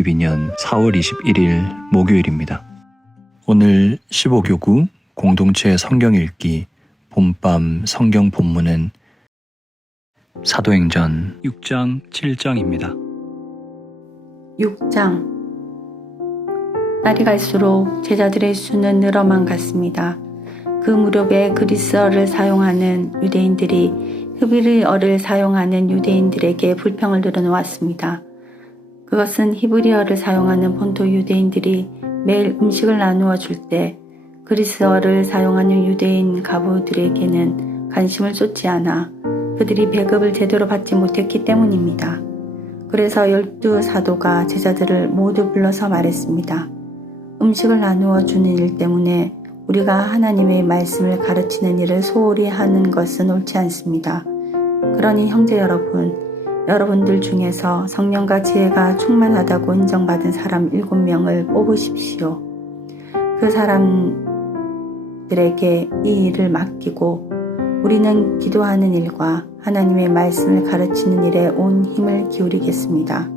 2022년 4월 21일 목요일입니다. 오늘 15교구 공동체 성경 읽기 봄밤 성경 본문은 사도행전 6장 7장입니다. 6장. 날이 갈수록 제자들의 수는 늘어만 갔습니다. 그 무렵에 그리스어를 사용하는 유대인들이 히브리어를 사용하는 유대인들에게 불평을 늘어놓았습니다. 그것은 히브리어를 사용하는 본토 유대인들이 매일 음식을 나누어 줄 때 그리스어를 사용하는 유대인 가부들에게는 관심을 쏟지 않아 그들이 배급을 제대로 받지 못했기 때문입니다. 그래서 12 사도가 제자들을 모두 불러서 말했습니다. 음식을 나누어 주는 일 때문에 우리가 하나님의 말씀을 가르치는 일을 소홀히 하는 것은 옳지 않습니다. 그러니 형제 여러분, 여러분들 중에서 성령과 지혜가 충만하다고 인정받은 사람 7명을 뽑으십시오. 그 사람들에게 이 일을 맡기고 우리는 기도하는 일과 하나님의 말씀을 가르치는 일에 온 힘을 기울이겠습니다.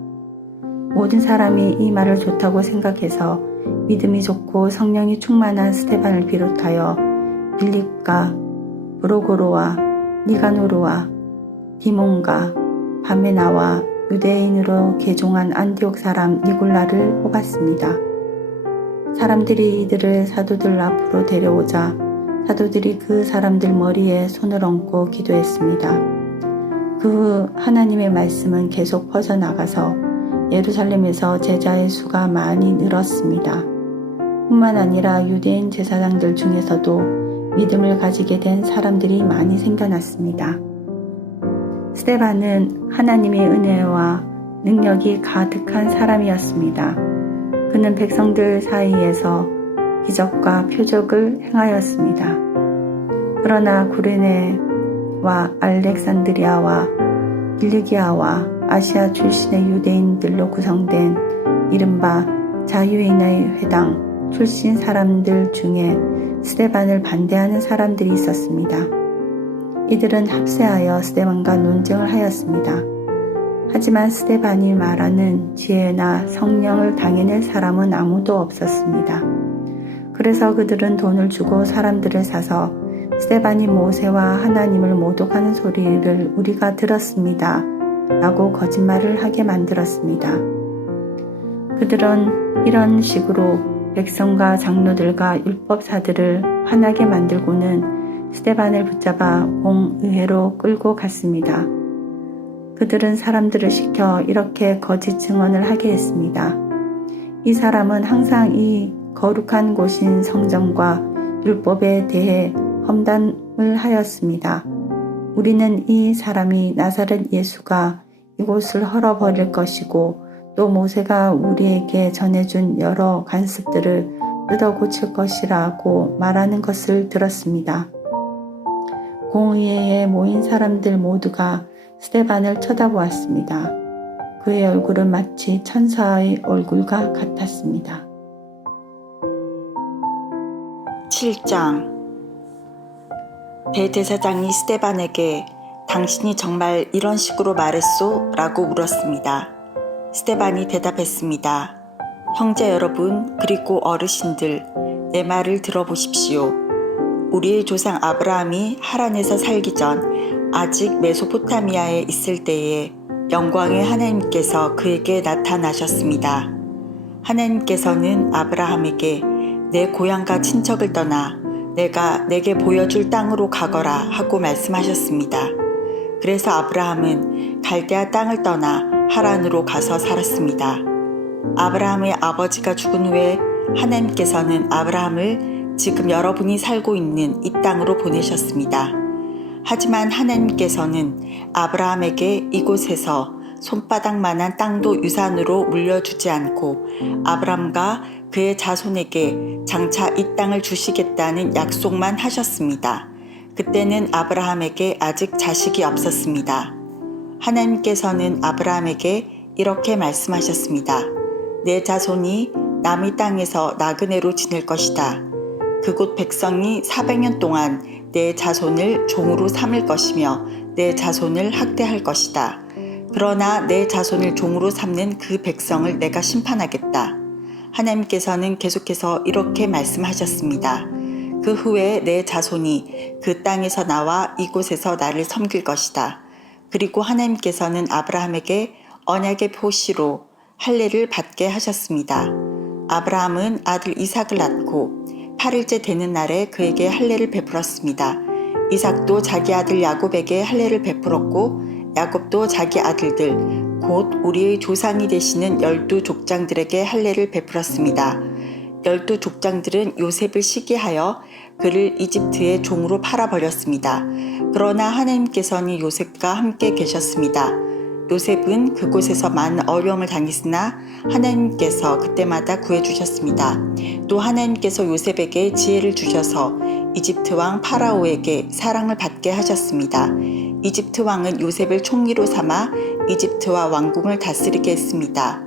모든 사람이 이 말을 좋다고 생각해서 믿음이 좋고 성령이 충만한 스데반을 비롯하여 빌립과 브로고로와 니가노르와 디몬과 바메나와 유대인으로 개종한 안디옥 사람 니골라를 뽑았습니다. 사람들이 이들을 사도들 앞으로 데려오자 사도들이 그 사람들 머리에 손을 얹고 기도했습니다. 그 후 하나님의 말씀은 계속 퍼져나가서 예루살렘에서 제자의 수가 많이 늘었습니다. 뿐만 아니라 유대인 제사장들 중에서도 믿음을 가지게 된 사람들이 많이 생겨났습니다. 스데반은 하나님의 은혜와 능력이 가득한 사람이었습니다. 그는 백성들 사이에서 기적과 표적을 행하였습니다. 그러나 구레네와 알렉산드리아와 길리기아와 아시아 출신의 유대인들로 구성된 이른바 자유인의 회당 출신 사람들 중에 스데반을 반대하는 사람들이 있었습니다. 이들은 합세하여 스데반과 논쟁을 하였습니다. 하지만 스데반이 말하는 지혜나 성령을 당해낼 사람은 아무도 없었습니다. 그래서 그들은 돈을 주고 사람들을 사서 스데반이 모세와 하나님을 모독하는 소리를 우리가 들었습니다. 라고 거짓말을 하게 만들었습니다. 그들은 이런 식으로 백성과 장로들과 율법사들을 화나게 만들고는 스데반을 붙잡아 공의회로 끌고 갔습니다. 그들은 사람들을 시켜 이렇게 거짓 증언을 하게 했습니다. 이 사람은 항상 이 거룩한 곳인 성전과 율법에 대해 험담을 하였습니다. 우리는 이 사람이 나사렛 예수가 이곳을 헐어버릴 것이고 또 모세가 우리에게 전해준 여러 관습들을 뜯어 고칠 것이라고 말하는 것을 들었습니다. 공의회에 모인 사람들 모두가 스데반을 쳐다보았습니다. 그의 얼굴은 마치 천사의 얼굴과 같았습니다. 7장. 대제사장이 스데반에게 당신이 정말 이런 식으로 말했소? 라고 물었습니다. 스데반이 대답했습니다. 형제 여러분 그리고 어르신들, 내 말을 들어보십시오. 우리의 조상 아브라함이 하란에서 살기 전 아직 메소포타미아에 있을 때에 영광의 하나님께서 그에게 나타나셨습니다. 하나님께서는 아브라함에게 내 고향과 친척을 떠나 내가 내게 보여줄 땅으로 가거라 하고 말씀하셨습니다. 그래서 아브라함은 갈대아 땅을 떠나 하란으로 가서 살았습니다. 아브라함의 아버지가 죽은 후에 하나님께서는 아브라함을 지금 여러분이 살고 있는 이 땅으로 보내셨습니다. 하지만 하나님께서는 아브라함에게 이곳에서 손바닥만한 땅도 유산으로 물려주지 않고 아브라함과 그의 자손에게 장차 이 땅을 주시겠다는 약속만 하셨습니다. 그때는 아브라함에게 아직 자식이 없었습니다. 하나님께서는 아브라함에게 이렇게 말씀하셨습니다. 내 자손이 남의 땅에서 나그네로 지낼 것이다. 그곳 백성이 400년 동안 내 자손을 종으로 삼을 것이며 내 자손을 학대할 것이다. 그러나 내 자손을 종으로 삼는 그 백성을 내가 심판하겠다. 하나님께서는 계속해서 이렇게 말씀하셨습니다. 그 후에 내 자손이 그 땅에서 나와 이곳에서 나를 섬길 것이다. 그리고 하나님께서는 아브라함에게 언약의 표시로 할례를 받게 하셨습니다. 아브라함은 아들 이삭을 낳고 8일째 되는 날에 그에게 할례를 베풀었습니다. 이삭도 자기 아들 야곱에게 할례를 베풀었고 야곱도 자기 아들들 곧 우리의 조상이 되시는 12족장들에게 할례를 베풀었습니다. 12족장들은 요셉을 시기하여 그를 이집트의 종으로 팔아버렸습니다. 그러나 하나님께서는 요셉과 함께 계셨습니다. 요셉은 그곳에서 많은 어려움을 당했으나 하나님께서 그때마다 구해주셨습니다. 또 하나님께서 요셉에게 지혜를 주셔서 이집트 왕 파라오에게 사랑을 받게 하셨습니다. 이집트 왕은 요셉을 총리로 삼아 이집트와 왕궁을 다스리게 했습니다.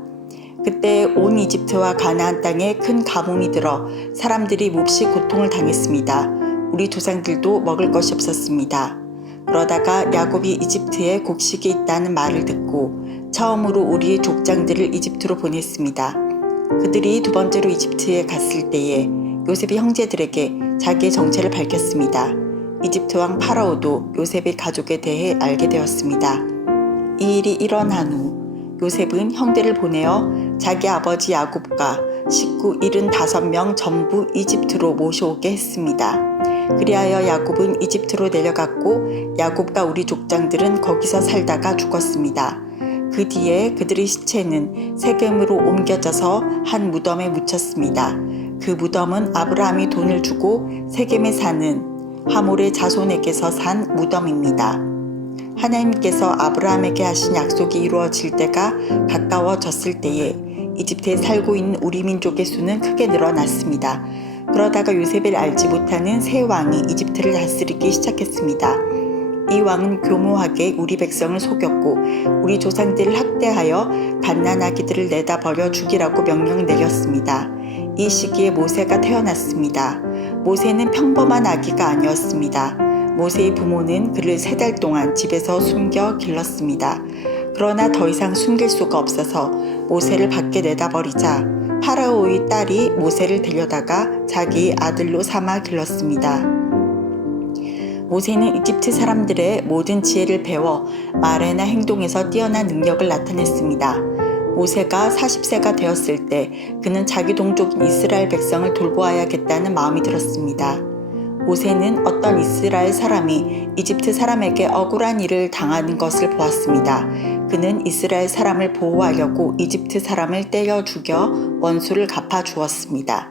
그때 온 이집트와 가나안 땅에 큰 가뭄이 들어 사람들이 몹시 고통을 당했습니다. 우리 조상들도 먹을 것이 없었습니다. 그러다가 야곱이 이집트에 곡식이 있다는 말을 듣고 처음으로 우리의 족장들을 이집트로 보냈습니다. 그들이 두 번째로 이집트에 갔을 때에 요셉이 형제들에게 자기의 정체를 밝혔습니다. 이집트 왕 파라오도 요셉의 가족에 대해 알게 되었습니다. 이 일이 일어난 후 요셉은 형제를 보내어 자기 아버지 야곱과 식구 75명 전부 이집트로 모셔오게 했습니다. 그리하여 야곱은 이집트로 내려갔고 야곱과 우리 족장들은 거기서 살다가 죽었습니다. 그 뒤에 그들의 시체는 세겜으로 옮겨져서 한 무덤에 묻혔습니다. 그 무덤은 아브라함이 돈을 주고 세겜에 사는 하몰의 자손에게서 산 무덤입니다. 하나님께서 아브라함에게 하신 약속이 이루어질 때가 가까워졌을 때에 이집트에 살고 있는 우리 민족의 수는 크게 늘어났습니다. 그러다가 요셉을 알지 못하는 새 왕이 이집트를 다스리기 시작했습니다. 이 왕은 교묘하게 우리 백성을 속였고 우리 조상들을 학대하여 갓난아기들을 내다 버려 죽이라고 명령을 내렸습니다. 이 시기에 모세가 태어났습니다. 모세는 평범한 아기가 아니었습니다. 모세의 부모는 그를 3달 동안 집에서 숨겨 길렀습니다. 그러나 더 이상 숨길 수가 없어서 모세를 밖에 내다버리자 파라오의 딸이 모세를 데려다가 자기 아들로 삼아 길렀습니다. 모세는 이집트 사람들의 모든 지혜를 배워 말이나 행동에서 뛰어난 능력을 나타냈습니다. 모세가 40세가 되었을 때 그는 자기 동족인 이스라엘 백성을 돌보아야겠다는 마음이 들었습니다. 모세는 어떤 이스라엘 사람이 이집트 사람에게 억울한 일을 당하는 것을 보았습니다. 그는 이스라엘 사람을 보호하려고 이집트 사람을 때려 죽여 원수를 갚아 주었습니다.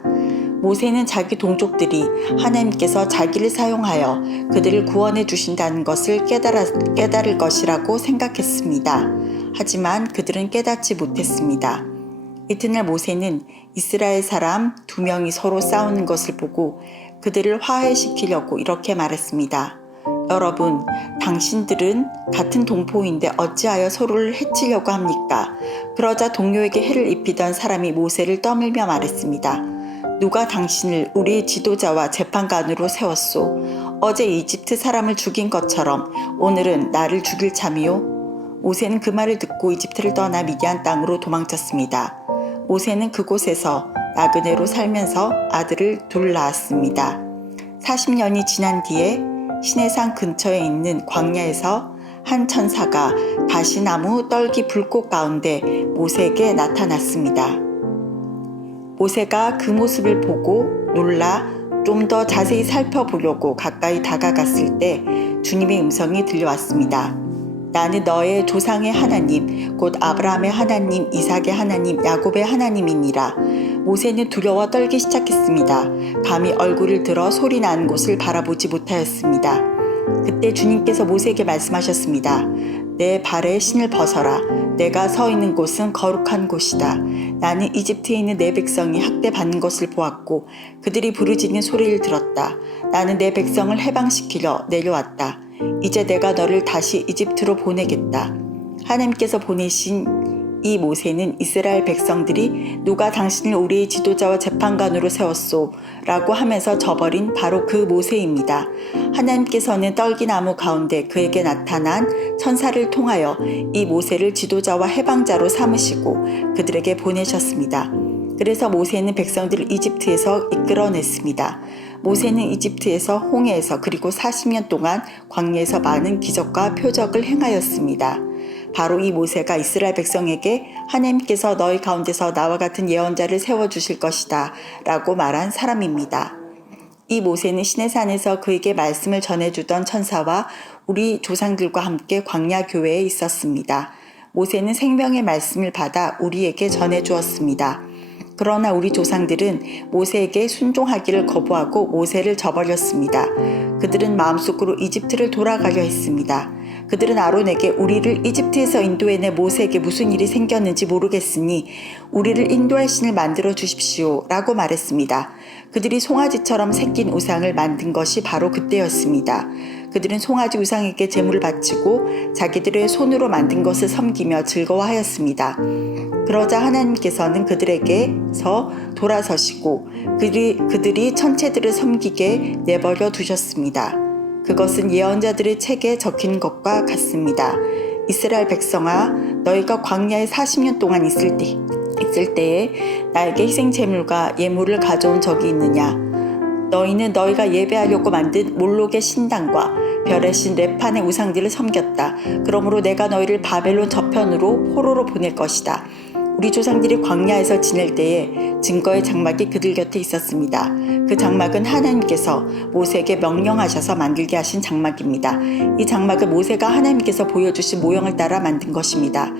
모세는 자기 동족들이 하나님께서 자기를 사용하여 그들을 구원해 주신다는 것을 깨달을 것이라고 생각했습니다. 하지만 그들은 깨닫지 못했습니다. 이튿날 모세는 이스라엘 사람 2명이 서로 싸우는 것을 보고 그들을 화해시키려고 이렇게 말했습니다. 여러분, 당신들은 같은 동포인데 어찌하여 서로를 해치려고 합니까? 그러자 동료에게 해를 입히던 사람이 모세를 떠밀며 말했습니다. 누가 당신을 우리의 지도자와 재판관으로 세웠소? 어제 이집트 사람을 죽인 것처럼 오늘은 나를 죽일 참이요? 모세는 그 말을 듣고 이집트를 떠나 미디안 땅으로 도망쳤습니다. 모세는 그곳에서 나그네로 살면서 아들을 둘 낳았습니다. 40년이 지난 뒤에 시내산 근처에 있는 광야에서 한 천사가 다시나무 떨기 불꽃 가운데 모세에게 나타났습니다. 모세가 그 모습을 보고 놀라 좀 더 자세히 살펴보려고 가까이 다가갔을 때 주님의 음성이 들려왔습니다. 나는 너의 조상의 하나님, 곧 아브라함의 하나님, 이삭의 하나님, 야곱의 하나님이니라. 모세는 두려워 떨기 시작했습니다. 감히 얼굴을 들어 소리 나는 곳을 바라보지 못하였습니다. 그때 주님께서 모세에게 말씀하셨습니다. 내 발에 신을 벗어라. 내가 서 있는 곳은 거룩한 곳이다. 나는 이집트에 있는 내 백성이 학대받는 것을 보았고 그들이 부르짖는 소리를 들었다. 나는 내 백성을 해방시키려 내려왔다. 이제 내가 너를 다시 이집트로 보내겠다. 하나님께서 보내신 이 모세는 이스라엘 백성들이 누가 당신을 우리의 지도자와 재판관으로 세웠소? 라고 하면서 저버린 바로 그 모세입니다. 하나님께서는 떨기나무 가운데 그에게 나타난 천사를 통하여 이 모세를 지도자와 해방자로 삼으시고 그들에게 보내셨습니다. 그래서 모세는 백성들을 이집트에서 이끌어냈습니다. 모세는 이집트에서, 홍해에서, 그리고 40년 동안 광야에서 많은 기적과 표적을 행하였습니다. 바로 이 모세가 이스라엘 백성에게 하나님께서 너희 가운데서 나와 같은 예언자를 세워주실 것이다 라고 말한 사람입니다. 이 모세는 시내산에서 그에게 말씀을 전해주던 천사와 우리 조상들과 함께 광야 교회에 있었습니다. 모세는 생명의 말씀을 받아 우리에게 전해주었습니다. 그러나 우리 조상들은 모세에게 순종하기를 거부하고 모세를 저버렸습니다. 그들은 마음속으로 이집트를 돌아가려 했습니다. 그들은 아론에게 우리를 이집트에서 인도해내 모세에게 무슨 일이 생겼는지 모르겠으니 우리를 인도할 신을 만들어 주십시오 라고 말했습니다. 그들이 송아지처럼 새긴 우상을 만든 것이 바로 그때였습니다. 그들은 송아지 우상에게 제물을 바치고 자기들의 손으로 만든 것을 섬기며 즐거워하였습니다. 그러자 하나님께서는 그들에게서 돌아서시고 그들이 천체들을 섬기게 내버려 두셨습니다. 그것은 예언자들의 책에 적힌 것과 같습니다. 이스라엘 백성아, 너희가 광야에 40년 동안 있을 때에 나에게 희생 제물과 예물을 가져온 적이 있느냐? 너희는 너희가 예배하려고 만든 몰록의 신당과 별의 신 레판의 우상들을 섬겼다. 그러므로 내가 너희를 바벨론 저편으로 포로로 보낼 것이다. 우리 조상들이 광야에서 지낼 때에 증거의 장막이 그들 곁에 있었습니다. 그 장막은 하나님께서 모세에게 명령하셔서 만들게 하신 장막입니다. 이 장막은 모세가 하나님께서 보여주신 모형을 따라 만든 것입니다.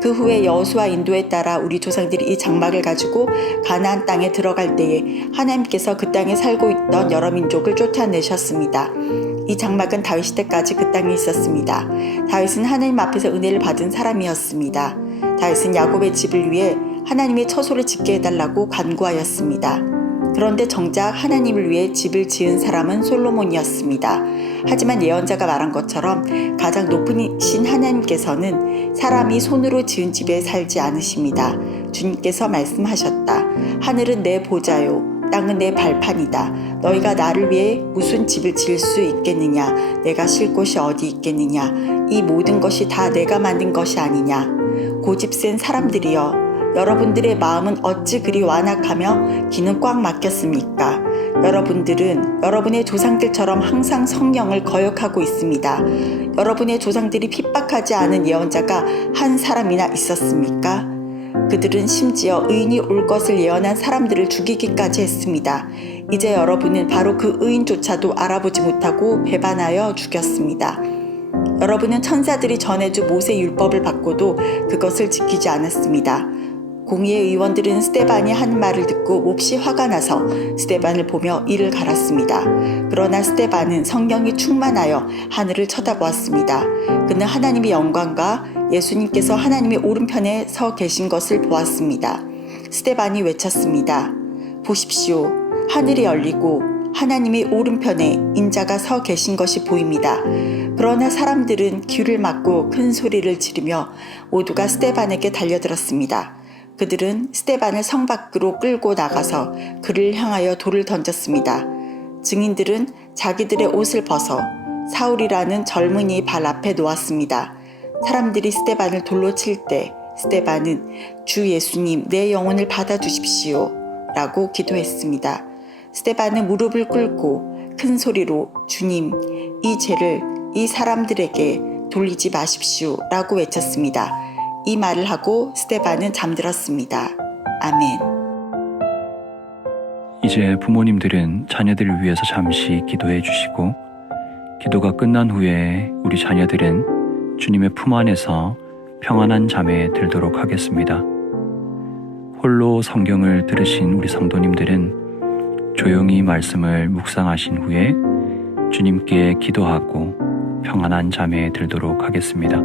그 후에 여호수아 인도에 따라 우리 조상들이 이 장막을 가지고 가나안 땅에 들어갈 때에 하나님께서 그 땅에 살고 있던 여러 민족을 쫓아내셨습니다. 이 장막은 다윗 때까지 그 땅에 있었습니다. 다윗은 하나님 앞에서 은혜를 받은 사람이었습니다. 다윗은 야곱의 집을 위해 하나님의 처소를 짓게 해달라고 간구하였습니다. 그런데 정작 하나님을 위해 집을 지은 사람은 솔로몬이었습니다. 하지만 예언자가 말한 것처럼 가장 높으신 하나님께서는 사람이 손으로 지은 집에 살지 않으십니다. 주님께서 말씀하셨다. 하늘은 내 보좌요, 땅은 내 발판이다. 너희가 나를 위해 무슨 집을 지을 수 있겠느냐? 내가 쉴 곳이 어디 있겠느냐? 이 모든 것이 다 내가 만든 것이 아니냐? 고집센 사람들이여, 여러분들의 마음은 어찌 그리 완악하며 귀는 꽉 막혔습니까? 여러분들은 여러분의 조상들처럼 항상 성령을 거역하고 있습니다. 여러분의 조상들이 핍박하지 않은 예언자가 한 사람이나 있었습니까? 그들은 심지어 의인이 올 것을 예언한 사람들을 죽이기까지 했습니다. 이제 여러분은 바로 그 의인조차도 알아보지 못하고 배반하여 죽였습니다. 여러분은 천사들이 전해준 모세 율법을 받고도 그것을 지키지 않았습니다. 공의의 의원들은 스데반이 한 말을 듣고 몹시 화가 나서 스데반을 보며 이를 갈았습니다. 그러나 스데반은 성령이 충만하여 하늘을 쳐다보았습니다. 그는 하나님의 영광과 예수님께서 하나님의 오른편에 서 계신 것을 보았습니다. 스데반이 외쳤습니다. 보십시오. 하늘이 열리고 하나님의 오른편에 인자가 서 계신 것이 보입니다. 그러나 사람들은 귀를 막고 큰 소리를 지르며 모두가 스데반에게 달려들었습니다. 그들은 스데반을 성 밖으로 끌고 나가서 그를 향하여 돌을 던졌습니다. 증인들은 자기들의 옷을 벗어 사울이라는 젊은이의 발 앞에 놓았습니다. 사람들이 스데반을 돌로 칠 때 스데반은 주 예수님, 내 영혼을 받아주십시오 라고 기도했습니다. 스데반은 무릎을 꿇고 큰 소리로 주님, 이 죄를 이 사람들에게 돌리지 마십시오 라고 외쳤습니다. 이 말을 하고 스데반은 잠들었습니다. 아멘. 이제 부모님들은 자녀들을 위해서 잠시 기도해 주시고, 기도가 끝난 후에 우리 자녀들은 주님의 품 안에서 평안한 잠에 들도록 하겠습니다. 홀로 성경을 들으신 우리 성도님들은 조용히 말씀을 묵상하신 후에 주님께 기도하고 평안한 잠에 들도록 하겠습니다.